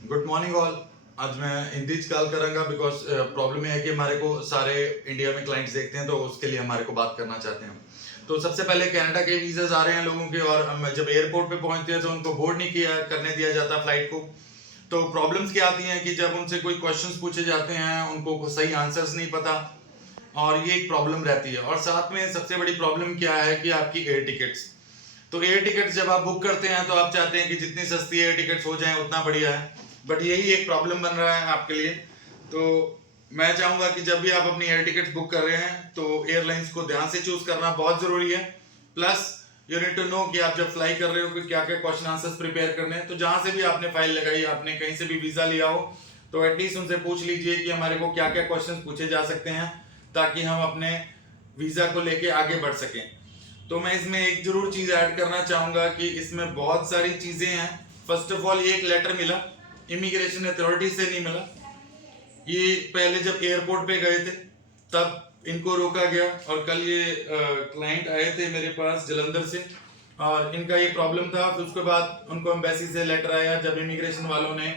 Good morning all. आज मैं हिंदी च कॉल करूंगा बिकॉज प्रॉब्लम ये है कि हमारे को सारे इंडिया में क्लाइंट्स देखते हैं, तो उसके लिए हमारे को बात करना चाहते हैं। तो सबसे पहले कनाडा के वीज़ाज आ रहे हैं लोगों के, और हम जब एयरपोर्ट पे पहुंचते हैं तो उनको बोर्ड नहीं किया करने दिया जाता फ्लाइट को। तो प्रॉब्लम्स क्या आती हैं कि जब उनसे कोई क्वेश्चंस पूछे जाते हैं उनको सही आंसर्स नहीं पता, और ये एक प्रॉब्लम रहती है। और साथ में सबसे बड़ी प्रॉब्लम क्या है कि आपकी एयर टिकट्स। तो एयर टिकट्स जब आप बुक करते हैं तो आप चाहते हैं कि जितनी सस्ती एयर टिकट्स हो जाएं उतना बढ़िया है, बट यही एक प्रॉब्लम बन रहा है आपके लिए। तो मैं चाहूँगा कि जब भी आप अपनी एयर टिकट्स बुक कर रहे हैं तो एयरलाइंस को ध्यान से चूज करना बहुत ज़रूरी है। Plus you need to know कि आप जब फ्लाई कर रहे हो कि क्या क्या क्वेश्चन आंसर्स प्रिपेयर करने हैं। तो जहाँ से भी आपने फाइल लगाई, आपने कहीं से भी वीज़ा लिया हो, तो एटलीस्ट उनसे पूछ लीजिए कि हमारे को क्या क्या क्वेश्चन पूछे जा सकते हैं, ताकि हम अपने वीज़ा को लेके आगे बढ़ सकें। तो मैं इसमें एक जरूर चीज़ ऐड करना चाहूँगा कि इसमें बहुत सारी चीज़ें हैं। फर्स्ट ऑफ ऑल, ये एक लेटर मिला इमिग्रेशन अथॉरिटी से, नहीं मिला। ये पहले जब एयरपोर्ट पे गए थे तब इनको रोका गया, और कल ये क्लाइंट आए थे मेरे पास जलंधर से, और इनका ये प्रॉब्लम था। फिर उसके बाद उनको एम्बेसी से लेटर आया, जब इमिग्रेशन वालों ने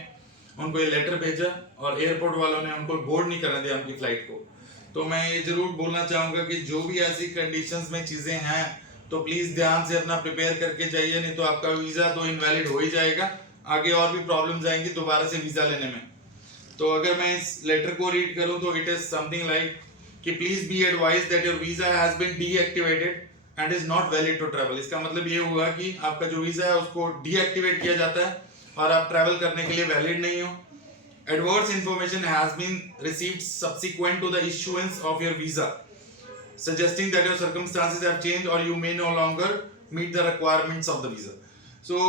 उनको ये लेटर भेजा और एयरपोर्ट वालों ने उनको बोर्ड नहीं करने दिया उनकी फ्लाइट को। तो मैं ये जरूर बोलना चाहूँगा कि जो भी ऐसी कंडीशंस में चीज़ें हैं तो प्लीज़ ध्यान से अपना प्रिपेयर करके जाइए, नहीं तो आपका वीज़ा तो इनवैलिड हो ही जाएगा। आगे और भी प्रॉब्लम्स आएंगी दोबारा से वीज़ा लेने में। तो अगर मैं इस लेटर को रीड करूं तो इट इज समथिंग लाइक कि please be advise that your visa has been deactivated and is not valid to travel. इसका मतलब ये हुआ कि आपका जो वीजा है उसको डीएक्टिवेट किया जाता है और आप ट्रैवल करने के लिए वैलिड नहीं हो। Adverse information has been received subsequent to the issuance of your visa suggesting that your circumstances have changed or you may no longer meet the requirements of the visa. So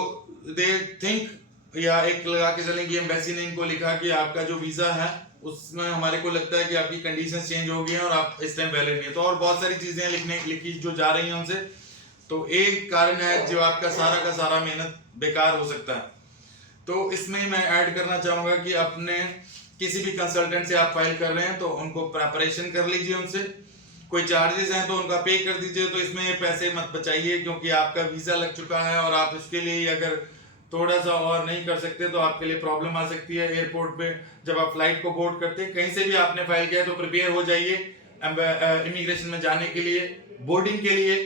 they think, या एक लगा के चलें कि embassy ने इनको लिखा कि आपका जो वीज़ा है उसमें हमारे को लगता है कि आपकी कंडीशंस चेंज हो गई हैं और आप इस टाइम वैलिड नहीं है। तो और बहुत सारी चीज़ें लिखी जो जा रही हैं उनसे। तो एक कारण है जो आपका सारा का सारा मेहनत बेकार हो सकता है। तो इसमें मैं ऐड करना चाहूँगा कि अपने किसी भी कंसल्टेंट से आप फाइल कर रहे हैं तो उनको प्रेपरेशन कर लीजिए, उनसे कोई चार्जेस हैं तो उनका पे कर दीजिए। तो इसमें पैसे मत बचाइए, क्योंकि आपका वीज़ा लग चुका है और आप इसके लिए अगर थोड़ा सा और नहीं कर सकते तो आपके लिए प्रॉब्लम आ सकती है। एयरपोर्ट पे जब आप फ्लाइट को बोर्ड करते हैं, कहीं से भी आपने फाइल किया है तो प्रिपेयर हो जाइए इमिग्रेशन में जाने के लिए, बोर्डिंग के लिए,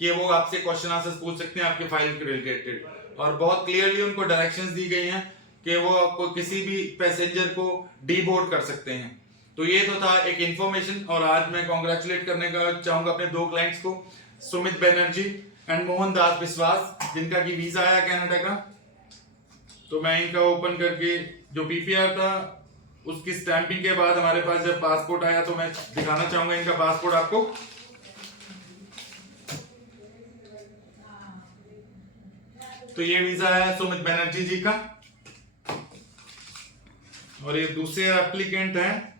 कि वो आपसे क्वेश्चन आंसर्स पूछ सकते हैं आपके फाइल के रिलेटेड। और बहुत क्लियरली उनको डायरेक्शंस दी गई हैं कि वो आपको किसी भी पैसेंजर को डी बोर्ड कर सकते हैं। तो ये तो था एक इन्फॉर्मेशन। और आज मैं कॉन्ग्रेचुलेट करने का चाहूंगा अपने दो क्लाइंट्स को, सुमित बनर्जी एंड मोहन दास विश्वास, जिनका की वीजा आया कनाडा का। तो मैं इनका ओपन करके जो पीपीआर था उसकी स्टैंपिंग के बाद हमारे पास जब पासपोर्ट आया तो मैं दिखाना चाहूंगा इनका पासपोर्ट आपको। तो ये वीजा है सुमित बनर्जी जी का, और ये दूसरे एप्लीकेंट हैं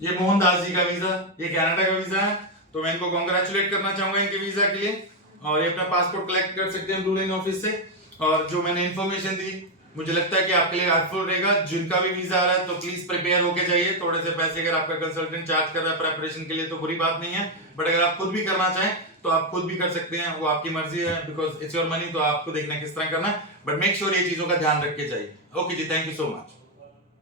ये मोहन दास जी का वीजा, ये कनाडा का वीजा है। तो मैं इनको कॉन्ग्रेचुलेट करना चाहूंगा इनके वीजा के लिए, और ये अपना पासपोर्ट कलेक्ट कर सकते हैं ब्लू लाइन ऑफिस से। और जो मैंने इन्फॉर्मेशन दी मुझे लगता है कि आपके लिए हेल्पफुल रहेगा। जिनका भी वीजा आ रहा है तो प्लीज प्रिपेयर होके जाइए। थोड़े से पैसे अगर आपका कंसल्टेंट चार्ज कर रहा है प्रेपरेशन के लिए तो बुरी बात नहीं है, बट अगर आप खुद भी करना चाहें तो आप खुद भी कर सकते हैं, वो आपकी मर्जी है, बिकॉज इट्स योर मनी। तो आपको देखना किस तरह करना है, बट मेक श्योर ये चीजों का ध्यान रख के जाइए। Okay ji, thank you so much.